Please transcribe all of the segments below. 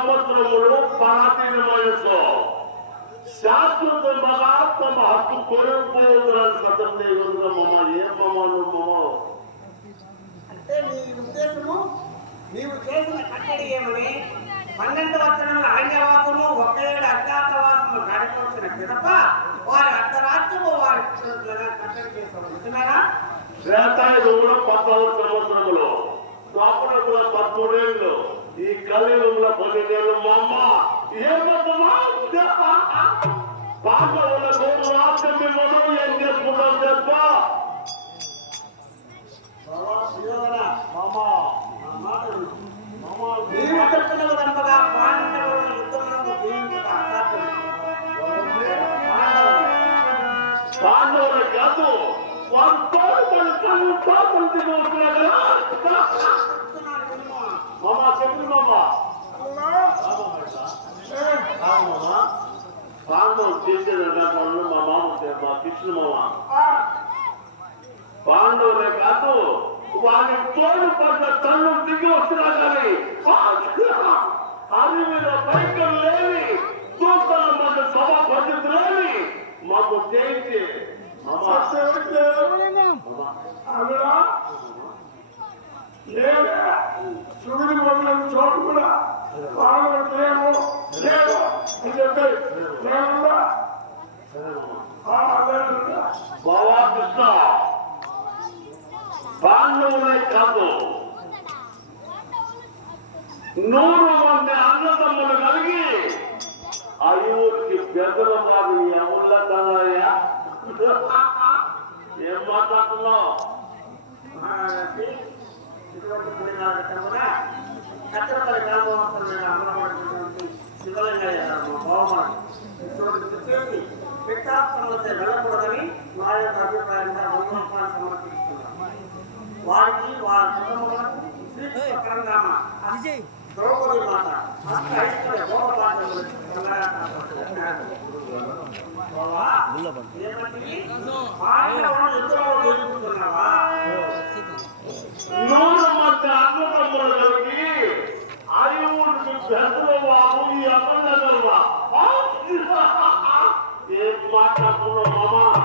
సంవత్సరములు పరాధీన వయసు శాశ్వతంగా తమ హక్కు సత్యం మమ్మ ఏమమ్మ నువ్వు అంటే నీ ఉద్దేశము నీవు చేసిన కట్టడి ఏమని పన్నెండు వచనంలో అరణ్యవాసము ఒక ఏడు అజ్ఞాతవాసము గడిపొచ్చిన పిదప వారి అర్ధరాజ్యము వారి కట్టడి చేశారు నిజమేనా శ్వేతాయుడు కూడా పద్నాలుగు సంవత్సరములు స్వాపన కూడా పదమూడేళ్ళు. ఈ కలియుగంలో పన్నెండేళ్ళు మా అమ్మ ఏమమ్మా పాండవులకు రాజ్యం ఇవ్వడం ఏం చేసుకుంటాం చెప్ప. మామా నీవు చెప్పిన విధముగా పాండవుల కాదు తోటలు దిగవుతున్నారు చెప్తున్నాను వినుము. మామా చెప్పు మామా పాండవులు చేసేదంటే మనల్ని మా మామ మా కృష్ణ మామ పాండవులే కాదు వారి తోడు పడ్డ తన్ను దిగి వస్తున్నా కానీ అది మీద పైకం లేని తూర్పుల మధ్య సభ పద్ధతి లేని మాకు చేయించి మామ. వాళ్ళు లేవు లేవు అని చెప్పి కృష్ణ. కాదు. నూరు మంది అన్నదమ్ములు కలిగి ఐదుగురికి పెద్దల మాది ఎవళ్ళ కదయ్యా. ఏం మాట్లాడుతున్నావు? ఇటువంటి పుణ్యాల క్రమగా కత్తెరపల్లి గ్రామవాసులైన అమరమైనటువంటి శివలింగయ్య మా బావమాడు ఇటువంటి చేసి పిఠాపురంలో వెళ్ళకూడదని మా యొక్క అభిప్రాయంగా వందరూపాయలు సమర్పిస్తున్నాం వారికి వారి కుటుంబాలకు శ్రీకృష్ణ పరంగామ ద్రౌపది మాత అష్ట আয়ুর বিভ্রান্তরা আমি আপনারা করবা এক মাটা পুরো মামা।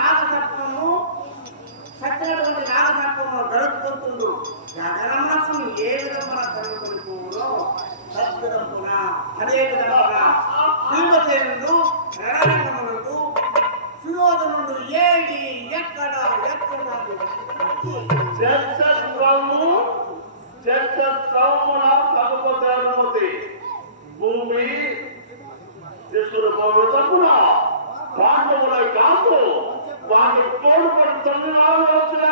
నాగసర్పము చచ్చినటువంటి నాగసర్పము గడుపుతుండు గగనమనస్సును ఏ విధమున జరుగుతున్న పువ్వులో అదే విధమున భీమసేనుడు రణరంగమునందు సుయోధనుడు ఏడి ఎక్కడ ఎక్కడ చర్చస్త్రము చర్చస్త్రమున తగుపతి అనుమతి భూమి శిశుల తప్పున పాండవుల కాదు. వాటి తోడుపడి తొమ్మిది నాలుగు వచ్చినా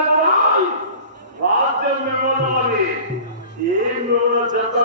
రాజ్యం ఇవ్వాలి ఏం చేత చెత్త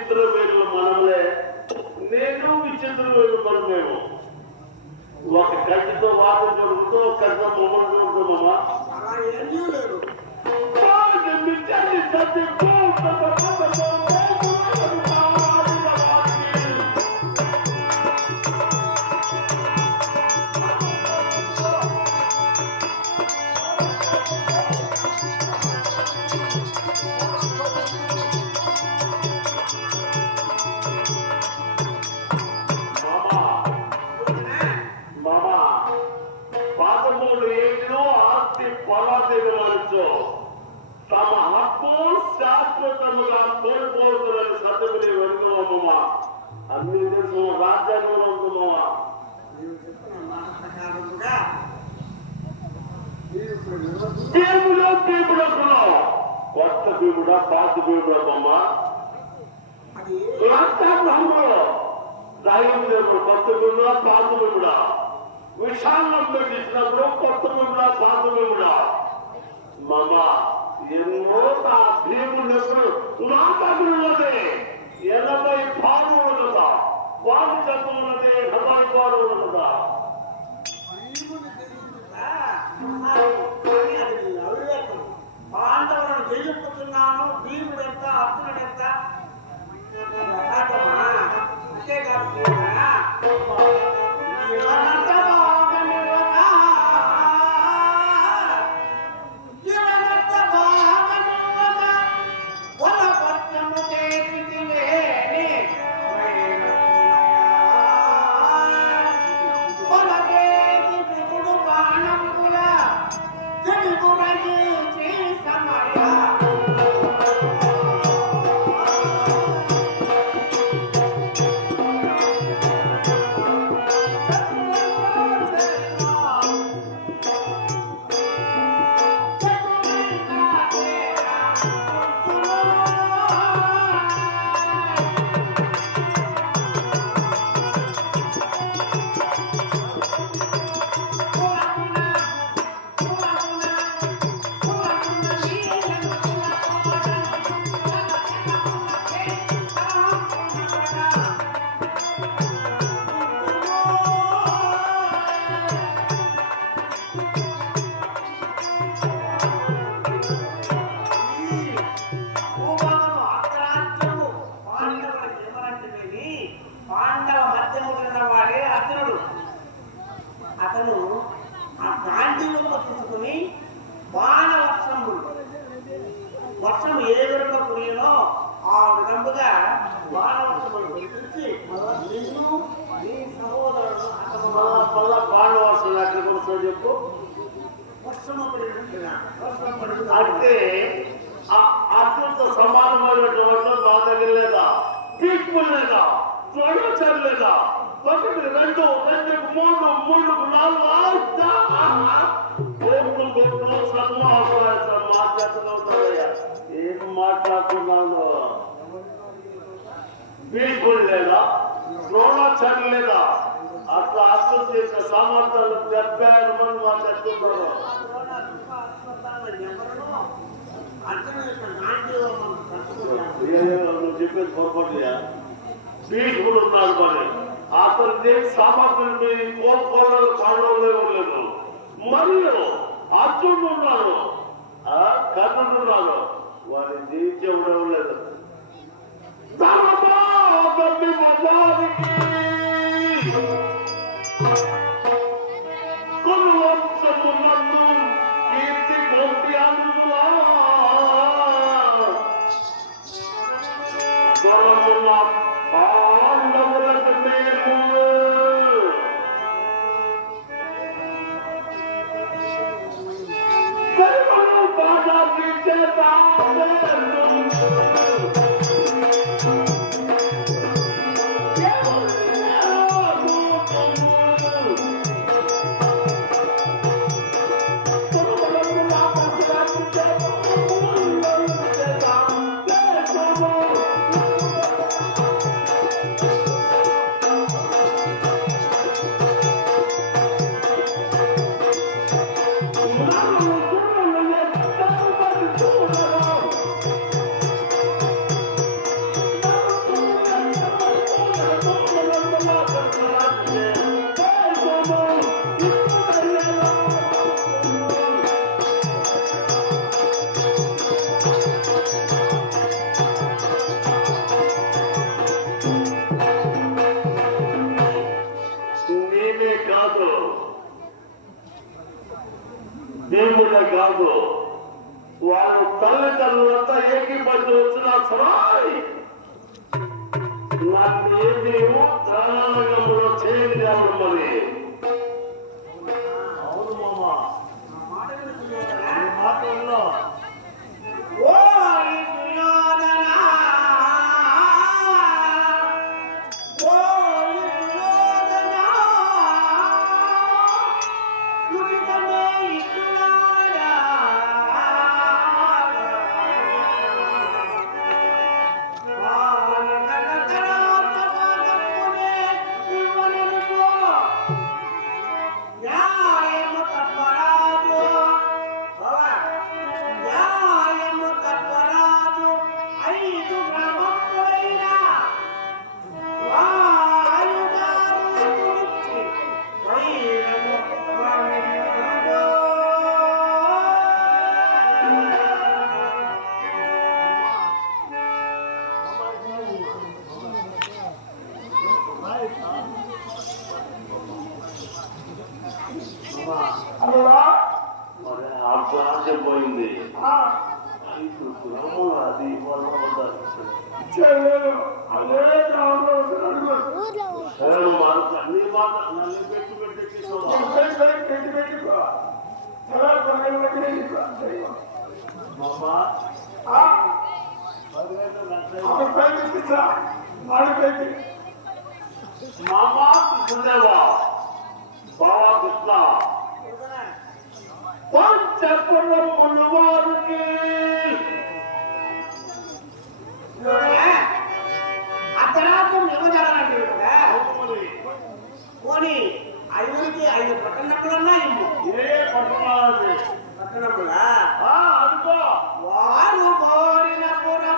వారు విచిత్ర వేరు మనములే నేను విచిత్ర వేరు మనమేమో. ఒక కంటితో వారు జరుగుతూ ఒక కంటితో మమ్మల్ని జరుగుతామమ్మా అలా ఏమీ లేదు పదమూడు అన్ని దేశం రాజ్యాంగంలో ఉంటున్నావా నీవు చెప్పిన మాట ప్రకారముగా నీవు ఇప్పుడు వివరించు. దేవుడు దేవుడు అంటున్నావు కొత్త దేవుడా పాత దేవుడు అమ్మా అది రాజ్యాంగంలో దైవం దేవుడు కొత్త దేవుడా పాత దేవుడా విశాలం పెట్టించినప్పుడు కొత్త దేవుడా పాత దేవుడా మమ ఎన్నో నా దేవుడు ఎప్పుడు నా దగ్గర ఉన్నది ఎనభై పాలు ఉన్నదా వాడు చెప్పఉన్నది డెబ్బై పాలు ఉన్నదా భీముని జయించుట కానీ అది నీ అవివేకం. పాండవులను జయింపుతున్నాను భీముడెంత అర్జునుడెంత అసాధ్యమా? అంతేకాదు అంటే ఆ- సమానమైనటువంటి మా దగ్గర లేదా? పీక్ఫుల్ లేదా? ప్రొడ్యూసర్ లేదా? ఒకటి రెండు రెండు మూడు మూడు నాలుగు ఐదు, ఆరు, కోట్లు కోట్లు ఏం మాట్లాడుతున్నాను పీక్ఫుల్ లేదా? ద్రోణాచార్య లేదా? అట్లా అర్థం చేసిన సామర్థ్యాలు డెబ్బై ఆరు మంది మాట్లాడుతున్నారు అర్జునుడు నువ్వు చెప్పేది పొరపాటుయా పీఠుడు ఉన్నాడు మరి. అతను సామర్థ్యం కోరుకోవడం పాడడం లేదు మరియు అర్జునుడు ఉన్నాడు. కర్ణుడు ఉన్నాడు. వారి జీవించడం లేదు ధర్మ దేవుళ్ళ కాదు. వారు తల్లిదండ్రులంతా ఏకీపడి వచ్చినా సరాయ్ నన్ను ఏమి త్రాణంలో చేయండి అప్పుడు ప్రాంతం పోయింది ఇప్పుడు కులము అది మాట నన్ను పెట్టి పెట్టి పెట్టి పెట్టుకో తర్వాత మామ కృష్ణదేవా బావా కృష్ణ పంచపురములు వారికి అర్ధరాత్రం యువజాలంటే కదా పోనీ ఐదుగురికి ఐదు పట్టణప్పులన్నా ఇల్లు ఏ పట్టణాలు పట్టణప్పులా అనుకో వారు కోరిన పురములో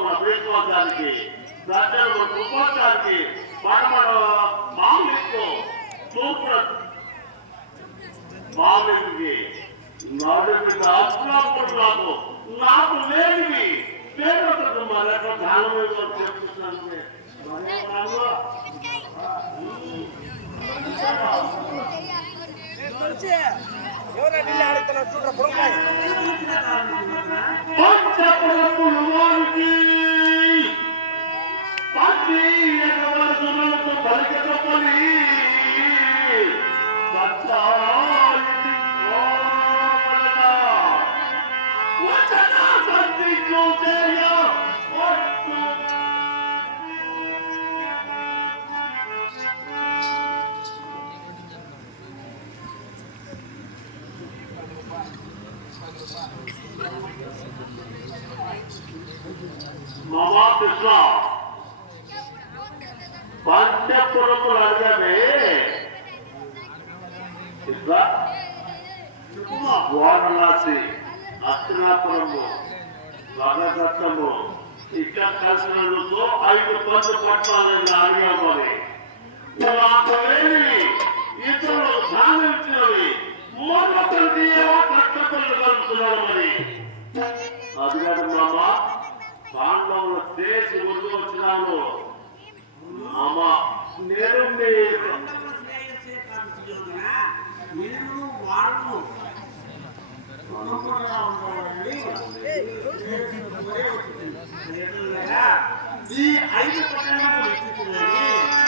మన దేశవాసానికి ప్రజలు కుటుంబానికి పడమర మామిడితో సూపర్ మామిడికి నడుపు దాపులాపుడులాకు నాకు లేనివి పేద பச்சை ఇక్కడ కలిసినందుకు ఐదు పది పట్టాలని ఆగిపోయి పదేమి ఇతరులు సాధించినవి. మొదటి ప్రతియేవో కట్టపల్లి అది కాదు మామ పాండవులు దేశి ముందు వచ్చినాను. నేను వాళ్ళు ఈ ఐదు పట్టణాలు వ్యక్తిత్వం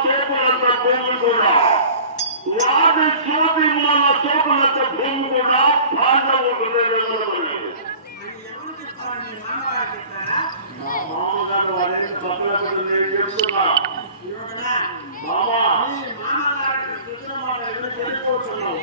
తప్పకుండా నేను చెప్తున్నా మామా మామగారు మాట ఎవరు తెలియకపోతున్నావు